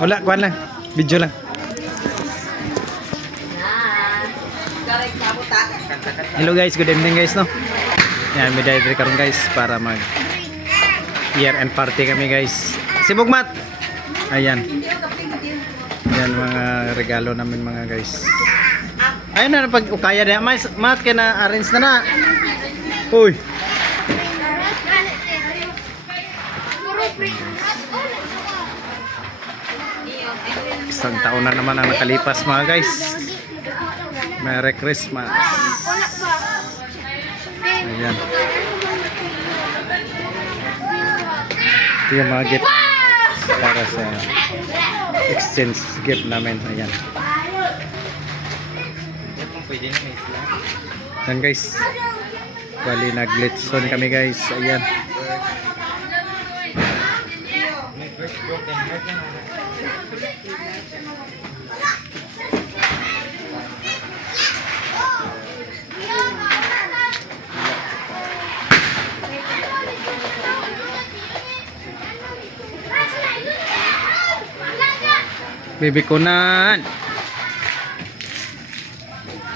Wala, kuhan lang. Video lang. Hello guys, good evening guys, no? Yan, may dahil karon guys para mag year end party kami guys. Si Bugmat! Ayan. Yan mga regalo namin mga guys. Ayun na, pag ukaya na. Mat, kaya na arrange na na. Uy! Isang taon na naman ang nakalipas mga guys. Merry Christmas. Ayan. Ito yung mga gift para sa exchange gift namin. Ayan. Ayan guys. Bali nag-glitson kami guys. Ayan. Baby kunan.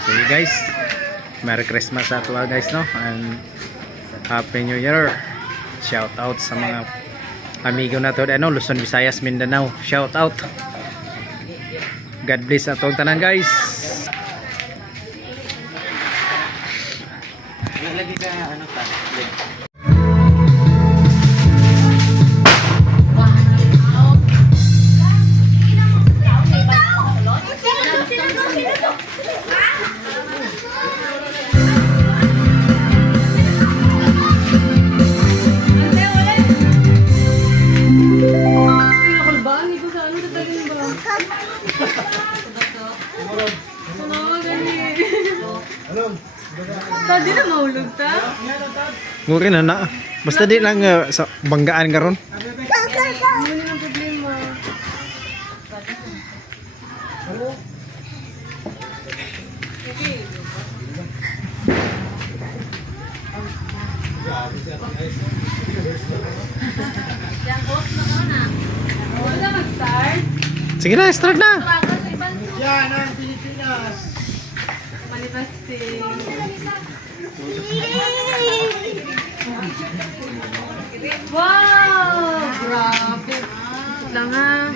Sige guys, Merry Christmas sa tuwa guys, no? And Happy New Year. Shout out sa mga amigo na to, ano, Luzon, Visayas, Mindanao. Shout out. God bless atong tanan guys. Lagi ka ano ta? Tadi na mahulog ta? Nguri na na. Basta di lang sa banggaan karon. Muna ng problema. Wala mag-start? Sige na, start na. Yan ang Pilipinas. Manifesting. Wow! Grabe. Wait lang ha.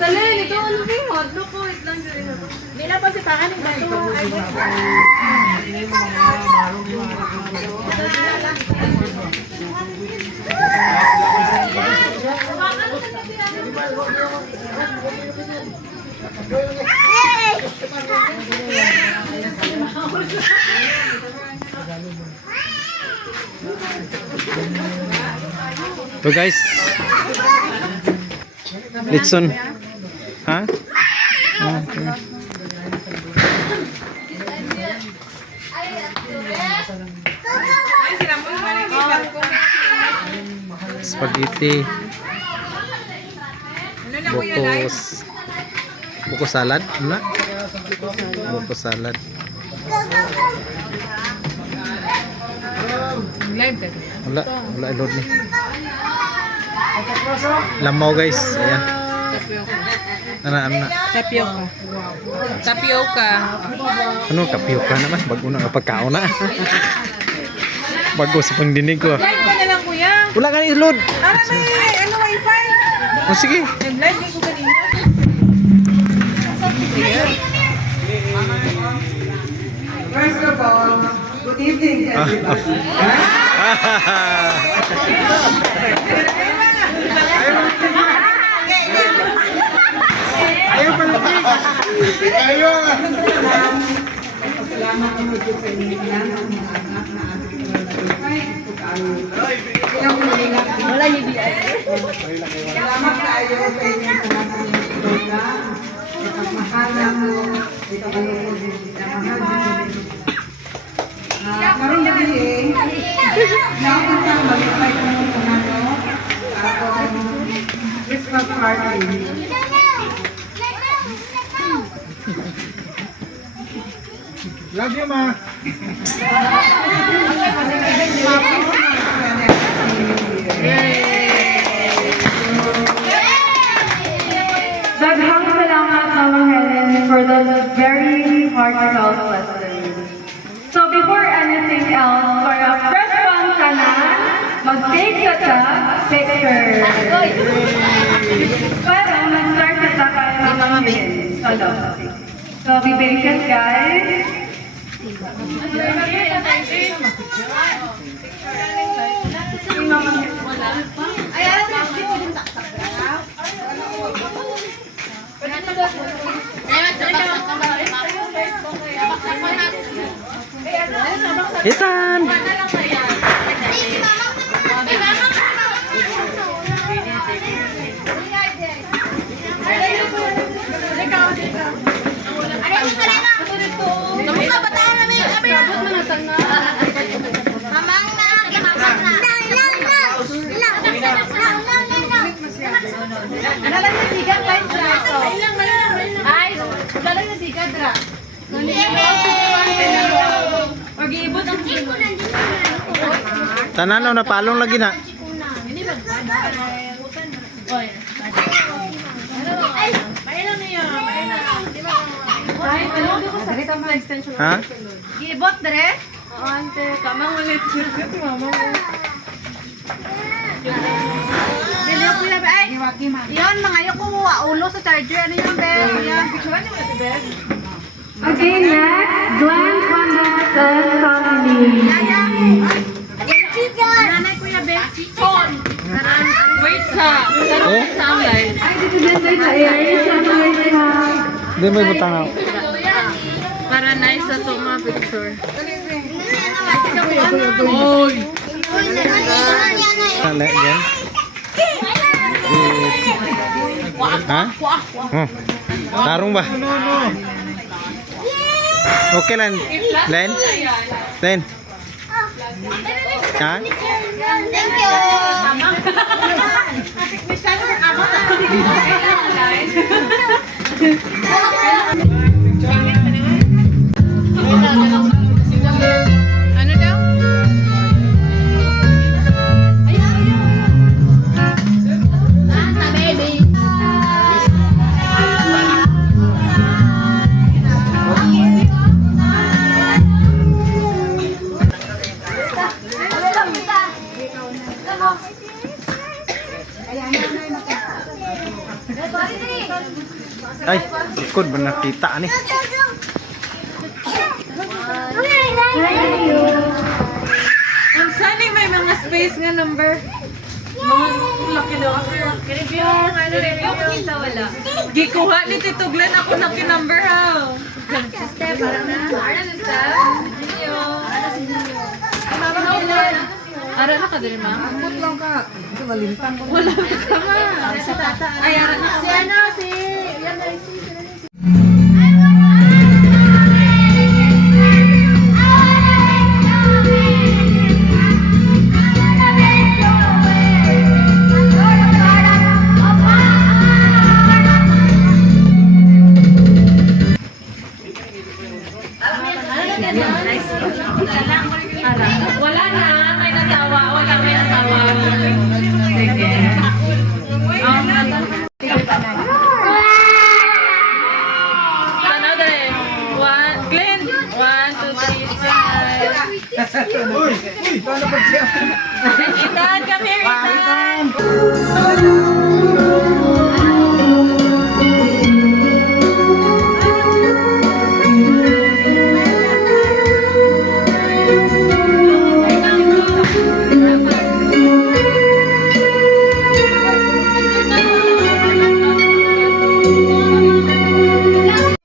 Talin, ito ano kayo? Hotdog ko. Wait lang dyan ito. Hindi na pa si Taan yung bato. So guys, Litson. Ha? Okay. Spaghetti. Buko salad, wala? Buko salad. Wala ilod ni. Lamaw guys, ayan. Ano? Tapioca. Tapioca. Ano tapioca naman? Bago na pagkaon na. Bago sa pangdinig ko. Live ka na lang kuya. Wala ka na ilod. Ano wifi? O sige. Nag-live ko kanina. First of all, good evening everybody. Ayaw pala. Ayaw. Salamat ko sa inyo lang ang mga anak na ating wala yung BI. Salamat tayo sa inyo sa mga pagmamahalan mo. Ito kayo po din kita mahal. Karong gabi napunta mag-invite mo sa atong Christmas party. Love you, ma. heartfelt blessings. So before anything else, for a fresh one tanan, mag-take sa picture. Para mag-start sa kay mga minutes. So be patient, guys. Ethan! Tananaw na palong lagi na. Ha? Gibot dre? Ante, kamang ulit. Mama. Dili ko yan, ay. Yon, mga ayoko ulo sa charger. Ano yun, be? Yan, picturean niyo ito, be. Okay, next, Glenn Condas and family. Nanay Kuya Be, Chichon. Wait sa. Oh? Sa online. Ay, dito din sa air. Hindi mo ibutang ako. Para nice sa to mga picture. Oy! Sala yan. Ha? Oh. Tarong ba? Okay lang. Len? Len? Ha? Thank Ano daw? Ay, ikod ba nakita ni? Ang sana may mga space nga number. Mga laki daw. Review, ano review kita wala. Gikuha ni Tito Glenn ako laki number ha. Step, para na. Ara na step. Video. Ara na ka din, ma? Ambot lang ka. Ito malintang ko. Wala ka, ma. Ay, ara na. Si ano, si... Yan na, si... Wala na, may natawa. Wala, may natawa. Sige. Tanaw dali. Glenn. 1, 2, 3, 4. Uy! Paano pa siya? Ethan, come here, Ethan.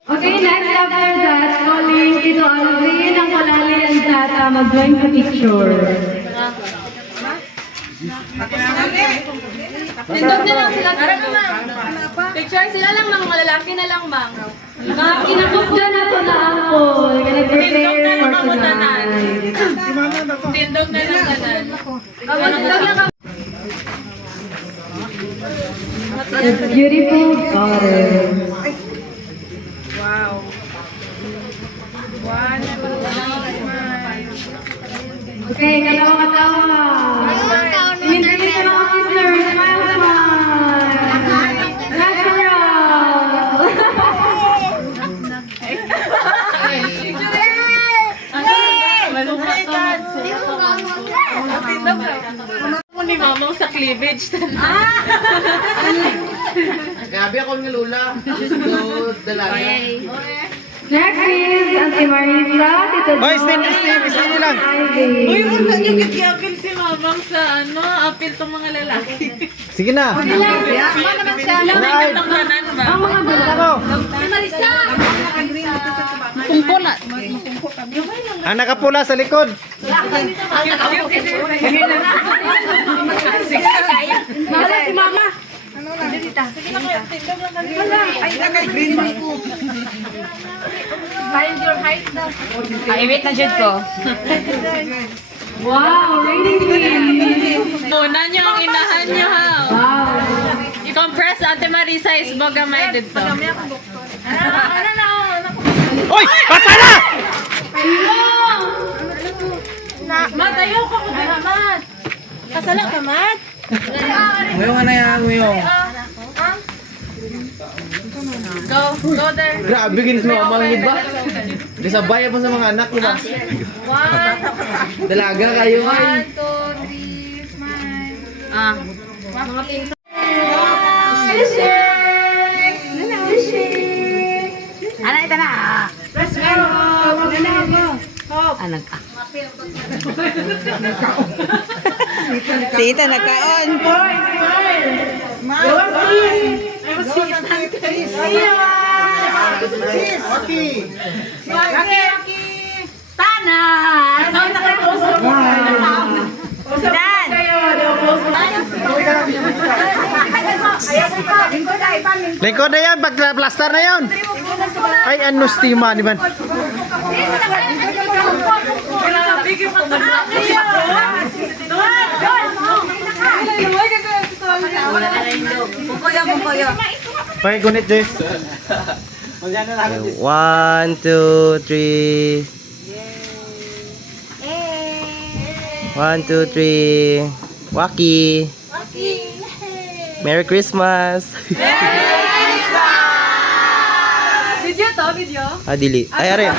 Okay, next after that, calling Tito Alvin, ang Kalali and Tata mag-join sa picture. Tindog na lang sila. Picture sila lang, mga malalaki na lang, mang. Mga kinakupda na ito na ako. Tindog na lang ako tanan. Tindog na lang tanan. Tindog lang ako. Beautiful daughter. Wow. One, two, okay, kailangan matawa. Hindi ko na officer. Smile, smile. Natural. sa cleavage. Grabe ako ng lula. So, dalaga. Next is Auntie Marisa, Tito Hoy, stay lang. Uy, wala niyo kikiyapil si mamang sa apil tong mga lalaki. Sige na. Ilan ang kanan ba? Ang mga gulo. Ako. Marisa! Tungkol na. Ang nakapula sa likod. Wala si Mama. Find your height daw. Wait na jud ko. Wow, reading queen. Muna niyo ang inahan niyo ha. Wow. I-compress Ate Marisa is bagamay dito. Oy! Patala! Matayo ka mo Mat. Kasala ka Mat. Ngayong na yan, ngayong. Go there. Grabe, ginis mo amang iba. Di sabay pa sa mga anak, di ba? Dalaga kayo, ay. Ano ito na? Anong ka? Tita, nagkaon. Tanas! Dan! Lingkod na yan, pag-plaster na yan. Ay, ano stima, di ba? Pakigunit, Jess. 1, 2, 3. 1, 2, 3. Waki. Merry Christmas. Video to, video. Dili. Ay, are.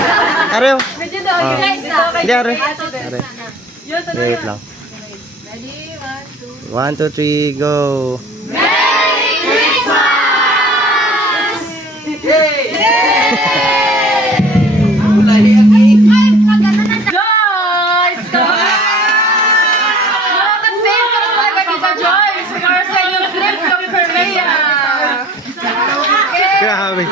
Are. Video to. Guys, Hindi, are. Are. Wait lang. Ready? 1, 2. 1, 2, 3, go. Joyce! Same ka talaga kita, Joyce. Para sa yung trip kami Permea. Grabe.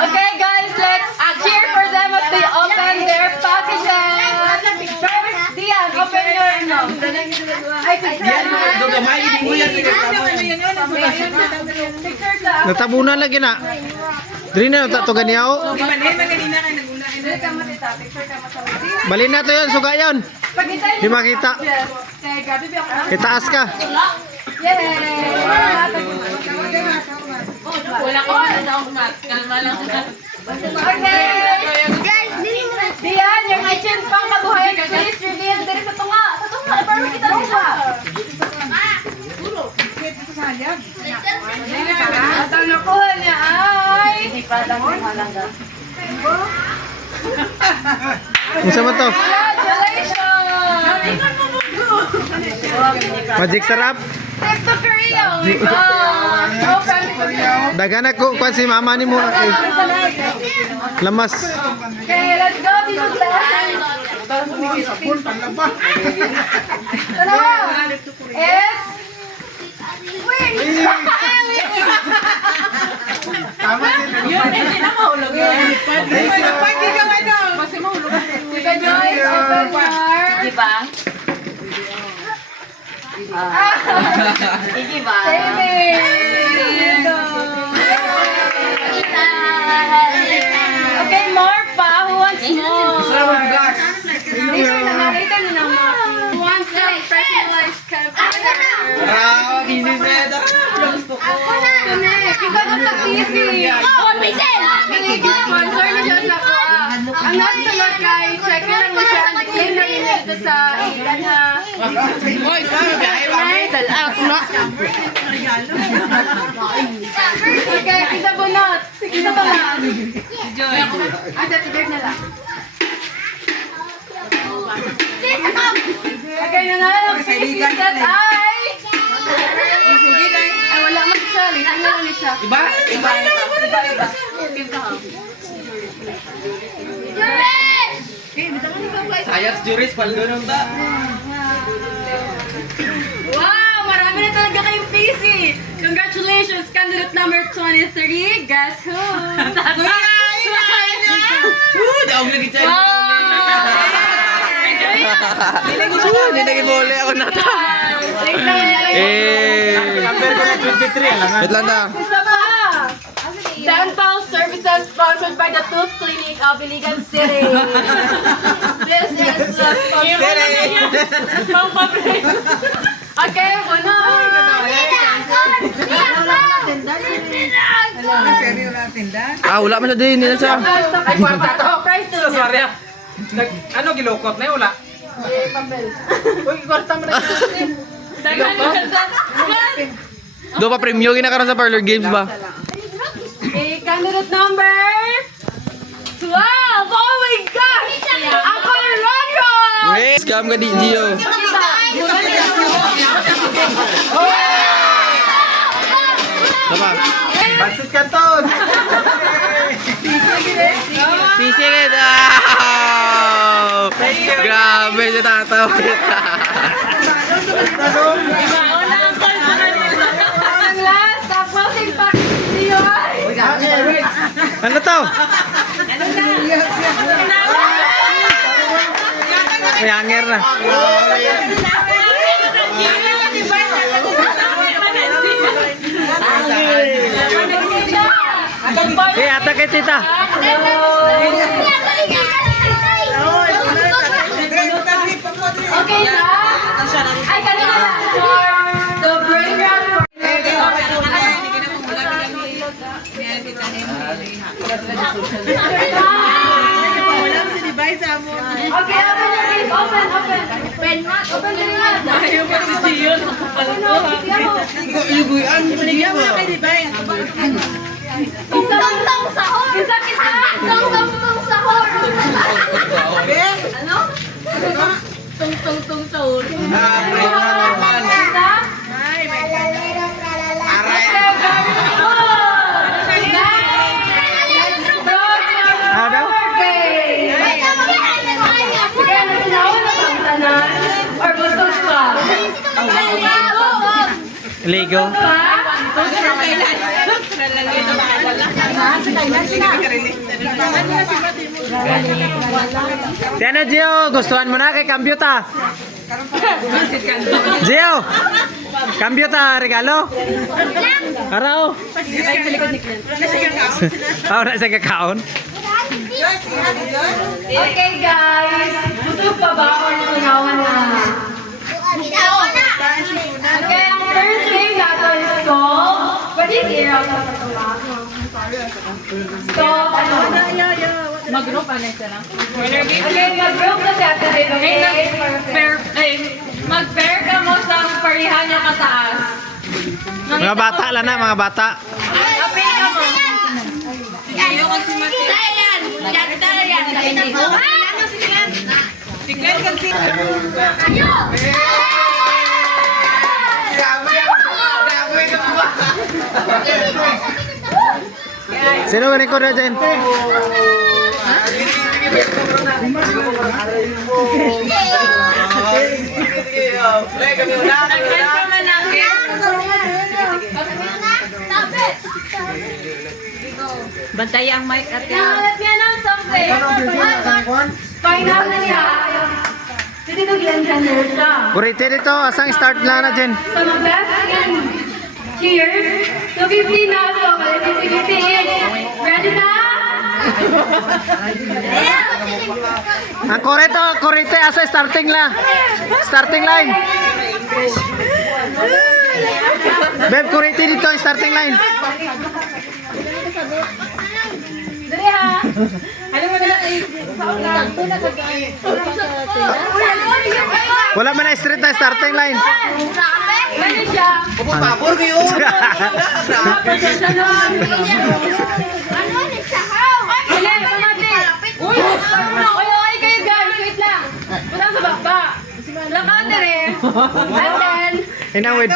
Okay, guys, let's cheer for them as they open their packages. First, Dian, open your Ay, picture Natabunan lagi na. Dili na to ganiyaw. Bali na to yun, suga yun. Di makita. Itaas ka. Wala ko na ako, Matt. Kalma lang. Diyan, yung kitchen pang kabuhayan, please reveal diri sa tunga. Sa tunga, para makita nila. At ang nakuha niya ay... Unsa man to? Congratulations! Magic sarap. Trip to Korea! Oh my gosh! Oh, from Korea! Dagan ako kung si mama ni mo. Lamas. Okay, let's go, Tito Glenn! Ano? It's... Wait! Yun, hindi na mahulog yun. Tita Joyce, open your... Diba? Saving! Okay, more pa. Who wants more? Later na, later na naman. Who wants the personalized character? Ikaw ang tag-easy. Oh, Michelle! Sponsor niyo siya sa ko. Ang nasa kay check lang mo siya. Nag-claim na rin ito sa ilan ha. Ay, talak na. Okay, isa bunot. Isa bunot. Joy. Asa, tigard na lang. Okay, nanalo ng PC set ay... Ay, wala man siya. Tingnan lang siya. Iba? Iba? Sayas juris, paldo nung ta. Wow! Marami na talaga kayong PC! Congratulations, candidate number 23. Guess who? Daog lagi dyan. Hindi naging muli ako na ta. Number ko na 23, alam nga. Wait lang na. Dental services sponsored by the Tooth Clinic of Iligan City. This is the sponsor. Okay, una. Wala man siya din. Hindi na siya. Price to Sa sarya. Ano gilokot na wala? Uy, kwarta mo na. Do pa premium ginakaroon sa parlor games ba? Okay, candidate number 12. Oh my gosh! Ako yung Rodro! Hey, scam ka di Gio. Tama. Pansit Canton. Pisilid. Grabe si tataw. Ang last, tapos yung package yun. Ano to? May hanger na. Ata kay tita. Okay na? Ay, kanina lang. The brain rot. Okay, open your face. Open. Open the ring. Ayaw pa si Gio. Tong sahur. Kisa. Tong sahur. Ano? Tong sahur. Kisa? Ano? Or busog pa? Lego. Tiano Gio, gustuhan mo na kay cambio ta. Gio. Cambio ta regalo. Araw. Na sa kakaon. Okay guys, busog pa ba or nangawan na? Okay, ang first game natin is stop. Pwede i-air out sa stop, ano? Mag-group ano siya lang? Okay, mag-group na siya. Mag-pair ka mo sa parihan niya kataas. Mga bata lang na, mga bata. Apil ka mo. Ayaw kasi mati. Tignan ka si... Sino ba ko na dyan? Bantay ang mic at Let me announce something. Final na niya. Hindi ko Glenn siya. Kurite dito, asang start lang na dyan. So, mag-best in cheers. So, 15 na. So, malit 15. Ready na? Ang kurite asa starting lang. Starting line. Beb, kurite dito, starting line. Dali ha. Ano mo na lang Wala man na straight na starting line. Ready siya. Pabor kayo. Dali, pamati. Uy, okay kayo guys. Wait lang. Punang sa baba. Lakaw dire. And then, Inang with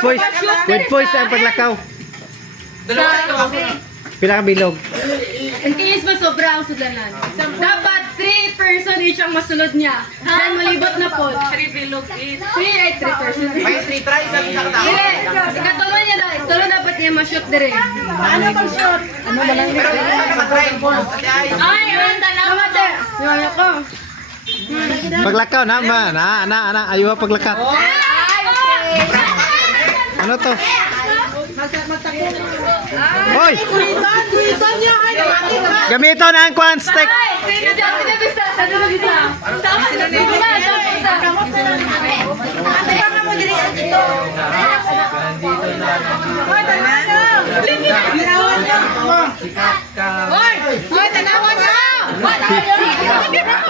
voice ang paglakaw. Dalawa na Pila ka bilog. in case masobra ang sudanan. Dapat 3 person each ang masunod niya. Then malibot na po. 3 bilog each. 3 person. May 3 tries ang isang tao. Dili, ikatulo niya daw. Tulo dapat niya ma-shoot dire. Ano bang shot? Ano ba lang Pero isa nakatry. Ate ay. Ay, ang tanaw. Kamate. Yung ko. Paglakaw na ba? Na, ayaw paglakaw. Ano to? Hoy! Guitan niya ay Gamito na ang kwan stick.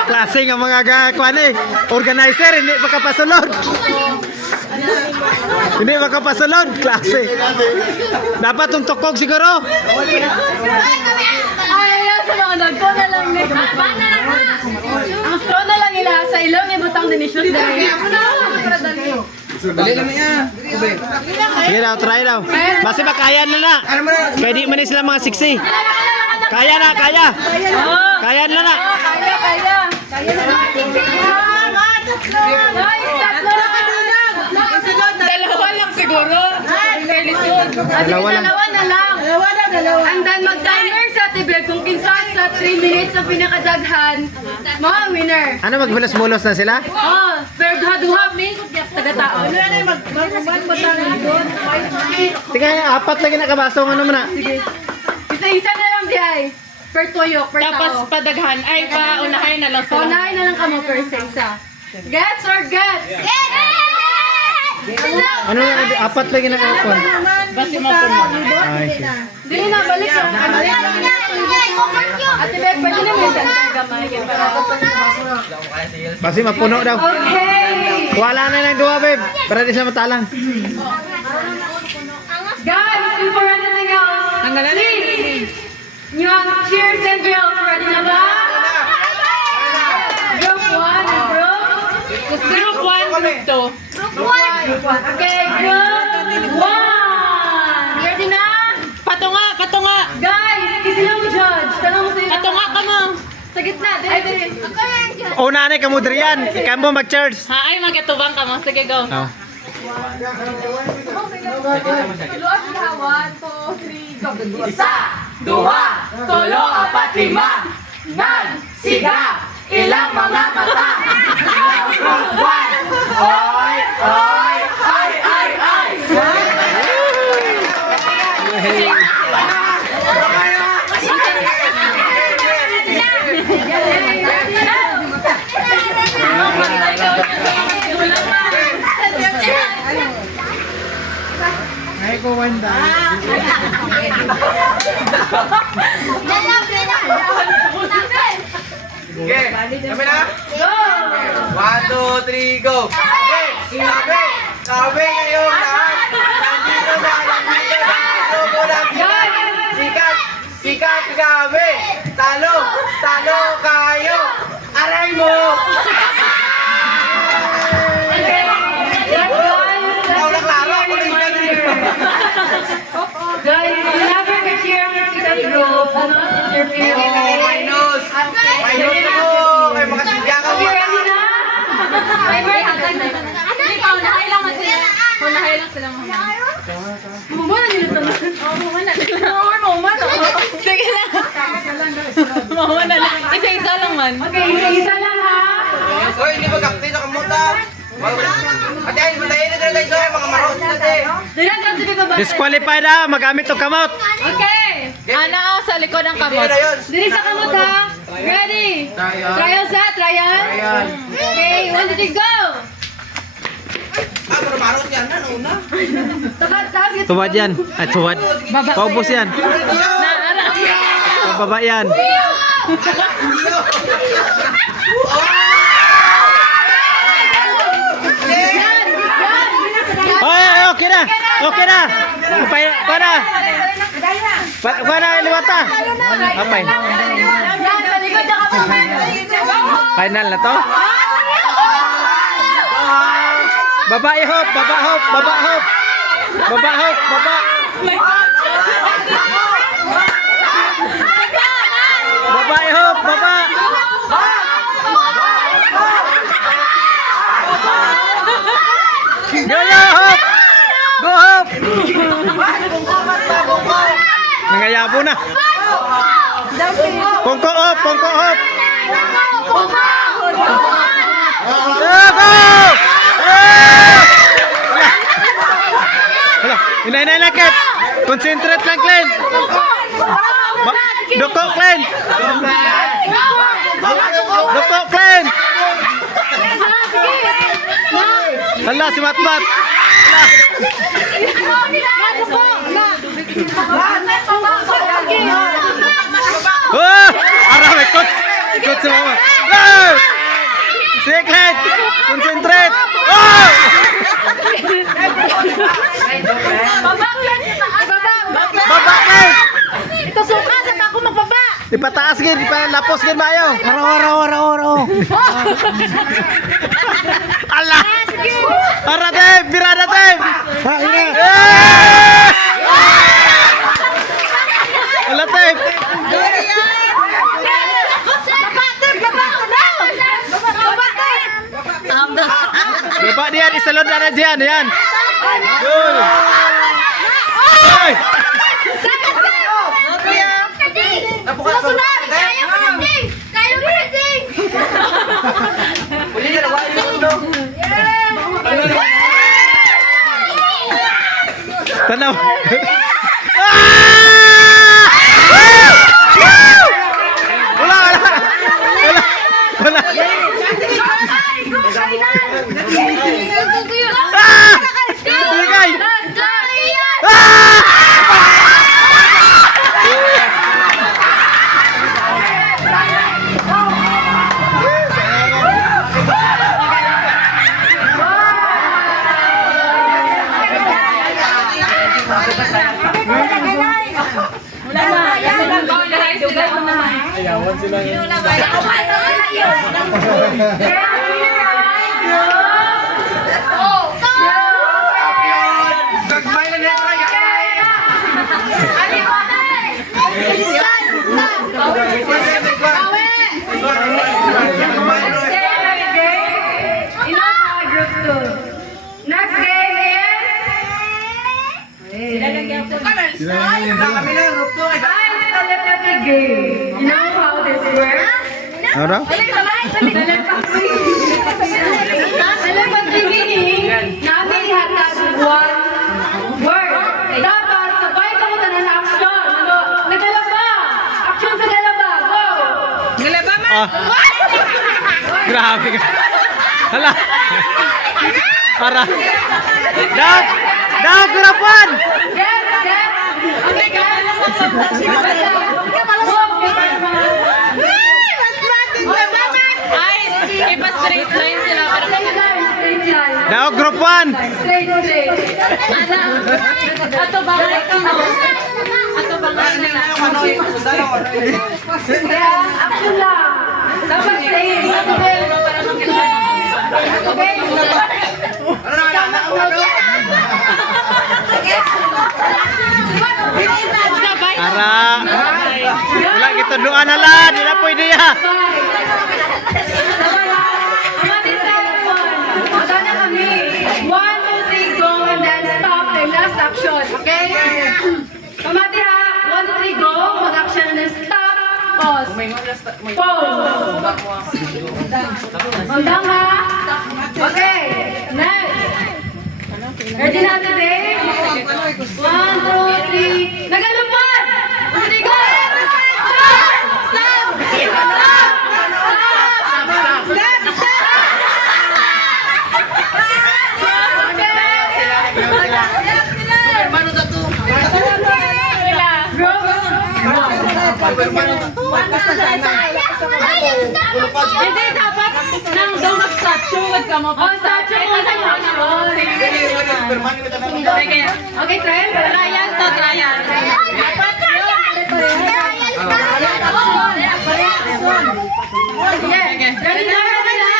Klase nga mga kwan eh. Organizer, hindi makapasulod. Hindi makapasulod, klase. Dapat yung tukog siguro. Ayaw sa mga nagko na lang ni. Ang straw na lang nila sa ilong ibutang din i-shoot dali. Dali lang niya. Sige daw, try daw. Basta makaya na na. Kaya di man sila mga siksi. Kaya na, kaya. Kaya na na. Kaya. Dalawa lang siguro. Dalawa lang. Dalawa na lang. And then mag-timer sa tibig kung kinsa sa 3 minutes ang pinakadaghan, mga winner. Ano, magbulos-bulos na sila? Oh, pero duha-duha taga-tao. Tingnan, apat lagi na kabaso. Ano mo na? Isa-isa na lang di ay. Per tuyok, per Tapos tao. padaghan. Ay, paunahin na lang So, sila. unahin na lang kamo per isa. Gets or gets? Ano na, apat lagi na kakuan. Basi mo po mo. Ay, sige. Dili na, balik na. Ate Bek, pwede na may center gamay. Basi mapuno daw. Okay. Wala na lang duwa, babe. Para di sila matalang. Guys, before anything else, please, yung cheers and drills, ready na ba? Group 1 and Group 1, group 2. Okay, group 1. Ready na? Patunga, patunga. Guys, kasi lang mo judge. Tanong mo sa inyo. Patunga ka mo. Sa gitna, dire. Una na kamu diriyan. Ikaw mo mag-charge. Ha, ay, magkatubang ka mo. Sige, go. Oh. Isa, dua, tolo, apat, lima. Nan, siga, ilang mga mata. Group 1. Oy, oy, ay, ay, ay. Ay, kuwan daw. Okay. Kami na? Go! 1, 2, 3, go! Sabi ngayong lahat! Nandito na! Grupo ng sikat kami! Talo kayo! Aray mo! Ikaw na klaro ako na Guys, whenever we cheer for Chika's group, do not interfere. Minus ako! May mga sidya ka Okay, ready na? Timer, hatag na. Hindi pa, unahay lang sila. Unahay lang sila. Mumuna nila to. Sige lang. Mamuna lang. Isa-isa lang man. Okay, isa-isa lang ha. Hoy, hindi magkakti sa kamuta! Ate ay, matayin na tayo sa mga maros kasi! Diyan ka sa baba. Disqualify na. Magamit o kamot. Okay. Ana, sa likod ang Hindi kamot. na yun! Diri sa kamot ha. Ready? Trial sa, trial. Okay, 1, 2, 3, go! Pero maros yan na, una! Takas kita. Tuwad yan. Ay, tuwad. Paubos yan. Pababa yan. Ay, okay na. Okay na. Para. Para liwata. Apay. Yan, sa likod na kamot. Final na to. Baba ihop, baba hop, baba hop. Baba hop, baba. Baba ihop, baba. Go hop. Go hop. Nangayabo na. Pongko hop, pongko hop. Go! Hala, inay lakit. Concentrate lang, Glenn. Doko, Glenn. Doko, Glenn. Hala, si Matmat. Oh! Arah, ikot. Ikot si Mama. Oh! Sige, Glenn. Concentrate. Oh! Baba, Glenn. Ito suka sa ako magbaba. Ipataas gid, ipalapos gid mayo. Aro. Allah. Ara Dave, birada Dave. Allah Dave. Baba dia di salon ada Jian, yan. Gol. Oi. Sunod! Kaya mo rin! Kaya mo rin! Tanaw. Wala. Bigay. Ayawan sila yun. Next game is telepathy game. You know how this works? Ano? Telepathy meaning namin ihatag one word. Dapat sabay ka mo tanan action. Nagalaba! Action sa galaba! Go! Ah. Grabe ka. Hala. Para. Dag, harapan. Get! Okay, Ipa straight line sila. straight line. Daog group 1. Straight. Ato ba nga ito? Ato ba nga ito? Kaya, action lang. Dapat straight. Ara. Wala gitu doa na lang, di na pwede ya. Magana kami. 1, 2, 3, go, and then stop. Then last action. Okay? Pamati ha. 1, 2, 3, go. Mag-action and then stop. Pause. Pause. Undang ha. Okay. Next. Ready na today? 1, 2, 3. Nagalupad! 1, 2, 3, go! Hindi, dapat nang daw mag-statue, wag ka mo. Oh, statue mo sa Okay, try. Trial to, trial. Ready na? Ready na?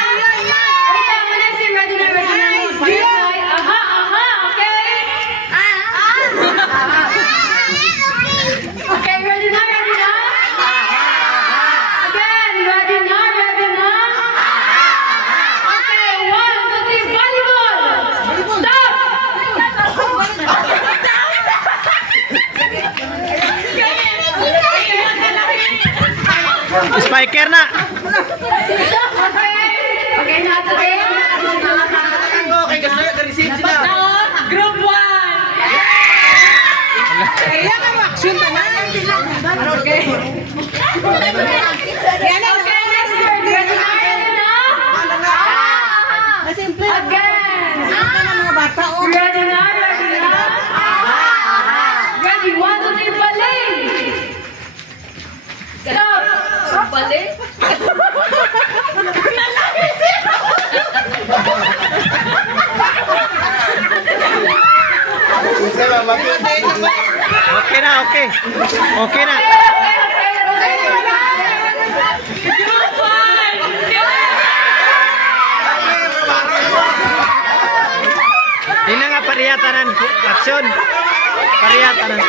Ready na? Spiker na. Okay, lahat okay? Okay, gusto nyo, na-receive sila. Group 1. Kaya ka action na na. Okay. Yan na. Okay, next word. Ready na? Simple. Again. Mga bata, oh. Ready na? Ready na? Ready? 1, 2, 3, balik! Stop! Balik? Okay na, okay. Okay na. Group 1. Ini nga pariyatanan. Action. Pariyatanan.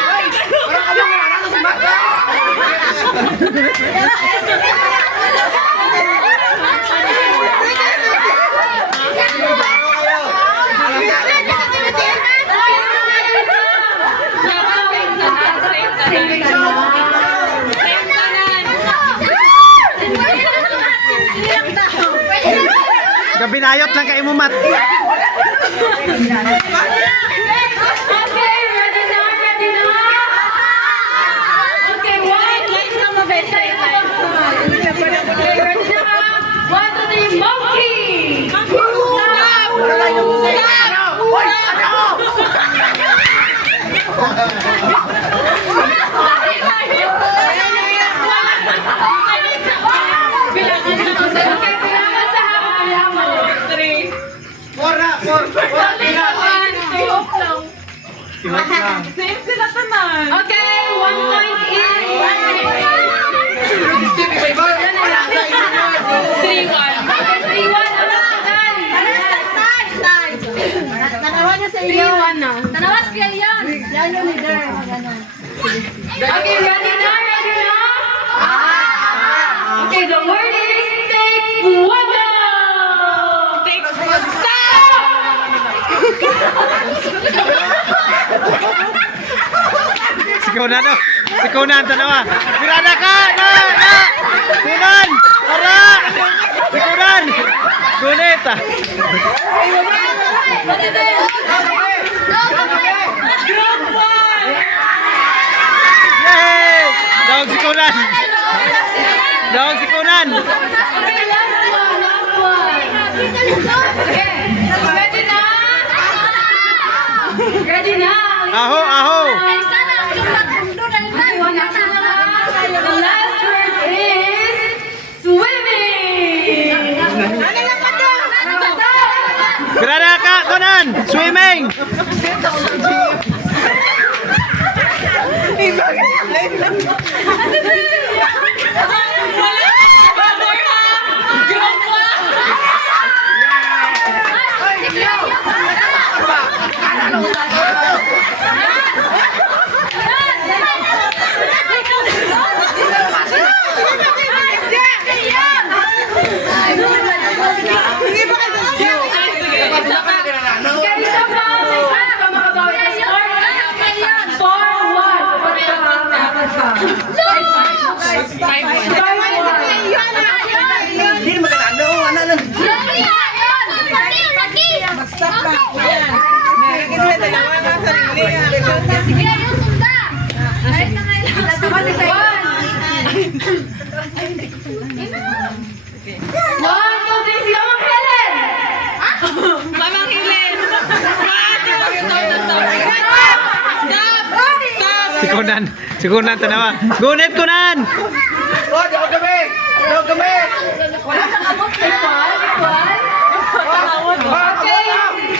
Gabinayot lang kay mo, Mat. Okay, ready na? Ready na? Okay, 1, 2, 3, ready na? 1, 2, 3, monkey! Okay, bilangan sa hapon, bilangan. 4. Same sila tanan. Okay, 1 point in. 3-1. Okay, 3-1. Nanawa niya sa iyo. 3-1 na. Tanawas kaya yan. Yan yung leader. Ganon. Okay, ready na? Ready na? Okay, the word is taekwondo. Sikunan no. Sikunan tanawa. Birada ka. Na. Sikunan. Ora. Sikunan. Guneta. Group 1. Yay! Daog sikunan. Daog sikunan. Okay, last one. Okay, ready na? Ready na? Aho, aho. Okay, one action na lang. The last word is swimming. Birada ka kunan. Swimming. Group 1. Okay, isa pa. May chance pa makabawi ka score. 4-1. Hindi naman ka na. Ano lang. Mag-stop na. Yan. Nagiging sila dalawa na sa sarili. One, two, three, sige, Ma'am Helen! Mamang Helen. Sikunan. Sikunan tanawa. Gunet kunan. Oh, di ako kami. Di ako kami. Okay.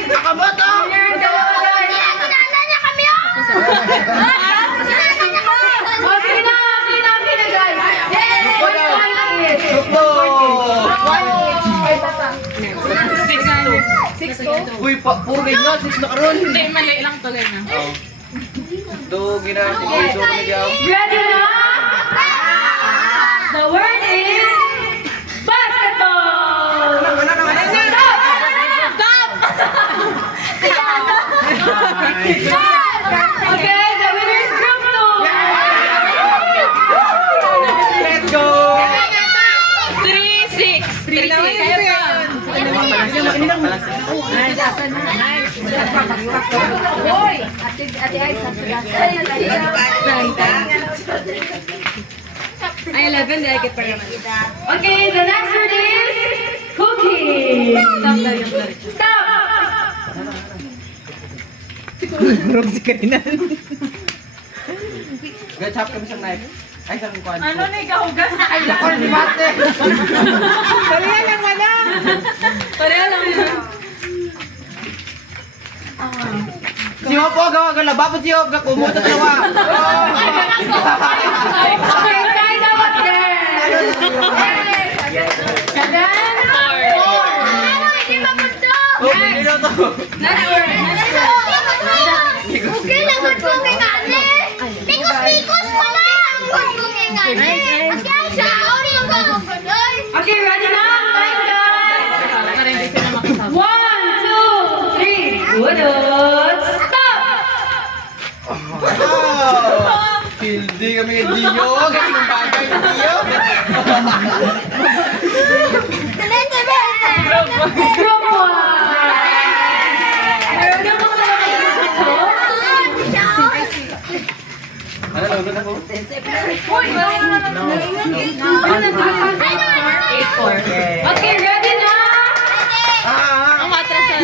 Nakaboto. Winner and dalawa, guys. Oh, sige na, guys. One point is. Uy, puro ganyan. 6 na karon. Hindi, mali lang tuloy na. Do, ginagawa. Do, ginagawa. Ready na? The word is basketball. Okay, the winner is group 2. Let's go. Ay, 11, di ay kita naman. Okay, the next word is cookie. Stop! Murag si Karinan. Gachap kami sa knife. Ay, sa kwan. Ano na ikahugas na kayo? Ako, di bate. Pareha lang wala. Pareha lang yun. Si Hop, gawa ka laba po si Hop. Kumutot na wa. Okay, try that one there. And then, Oh, hindi na to. next word. Okay lang, good cooking ate. Tikos-tikos pa lang. Good cooking ate. Kaya siya, ori yung gano'n. Okay, ready na? Time, guys. 1, 2, 3. Budot. Stop! Hindi kami Dio. Kasi ng bagay ng Dio. Group 1. Meron naman talaga yung ito. Ano, lulot ako? Okay, ready na? Ang matrasan.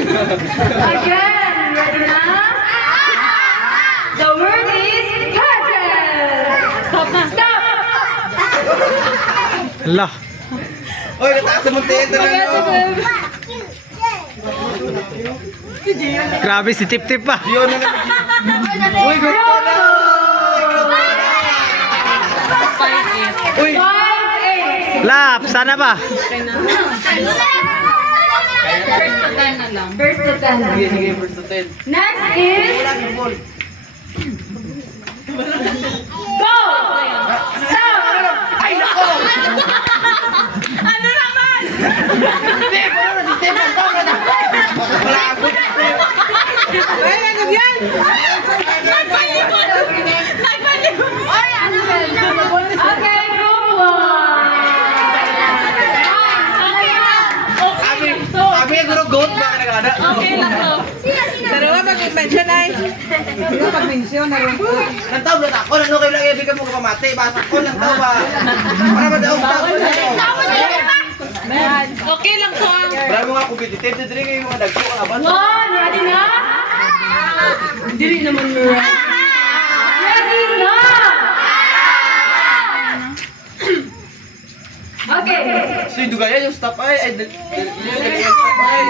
Again, ready na? The word is pageant. Stop na. Stop! Hala. Uy, nataas sa muntin. Grabe si Tip Tip pa. Dio na naman. Uy, gusto na. Uy, 5, 8. Lap, sana ba? First to 10 na lang. First to 10. sige, sige, first to 10. Next is go! Stop! Ay, nako! Ano naman? Wala ako. Ay, ano yan? Nagpalibot! Nagpalibot! Okay, group 1. Sabi niya, guro, goat ba ka nagana? Okay lang to. Dalawa mag-mention ay. Dalawa mag-mention na rin. Nantaw na ako, nano kayo lang ibig mo kamamati. Basa ko, nantaw ba? Para ba daw taw? Okay lang to ang... Marami mga competitive na diri kayo mga dagko ang aban. 1, ready na? Dili naman mo. Ready na! Okay. So yung dugaya yung stop ay stop ay.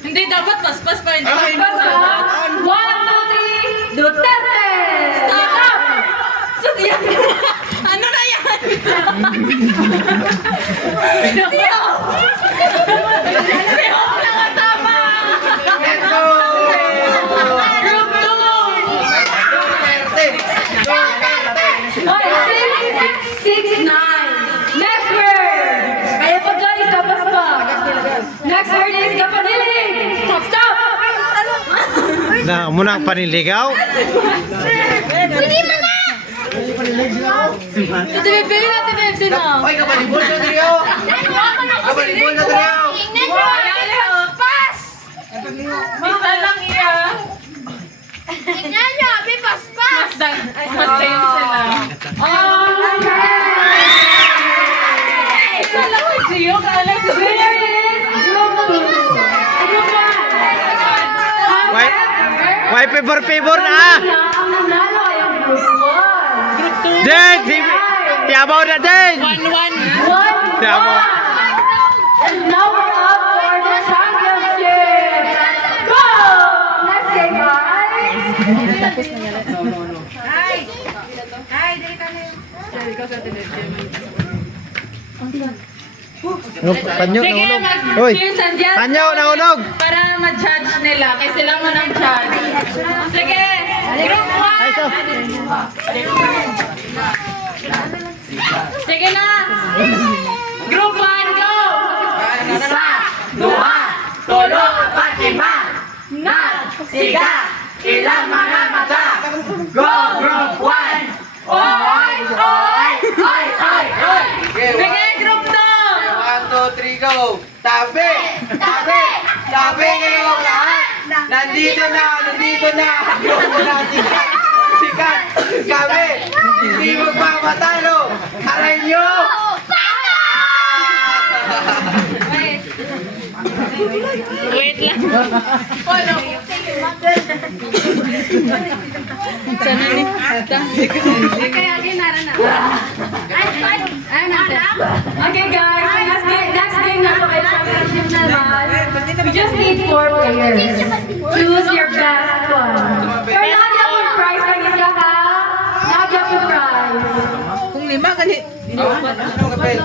Hindi dapat paspas pa rin. Ay, Basta, 1, 2, 3, Duterte! Stop! So, yan. Ano na yan? Siyo lang ang tama! Let's go! Group 2! 5, 6, 9. Next word! Kaya pa guys, tapos pa. Next word is kapanilig! Stop, stop! Na muna ang paniligaw. Ito may pili natin na sino? Ay, kabalibol na diri oh. Kabalibol na diri oh. Pas! Basta lang iya. Mas same sila. Isa lang kay Gio, kaalam ko. Winner is group 2. Group 1. Why? Why favor na? Ang nanalo ay ang group 1. Jen, tiabaw na Jen. 1-1. Tiabaw. And now we're up for the championship. Go! Let's say guys. Panyo Sige, nahulog. mag- Hoy. cheers and yes. Panyo nahulog. Para ma-judge nila, kasi sila mo ng judge. Sige, group 1. Ay so. Sige na. Group 1, go! Isa, Dua, tolo, apat, lima. Nat, siga, ilang mga mata. Go, group 1. Oy, oy, oy, oy, oy. Sige, group 2. 1, 2, 3, go! Tabi! Tabi! Tabi kayo lahat! Nandito Nandito na! Nandito na! Ayoko na! Sikat! Sikat! Kami! Hindi magpapatalo! Aray nyo! Okay guys, next game na to ay championship naman. We just need 4 players. Choose your best one. Pero nagya po prize ang isa ka. Nagya po prize. Kung lima, ganit. Ano ka, Bel?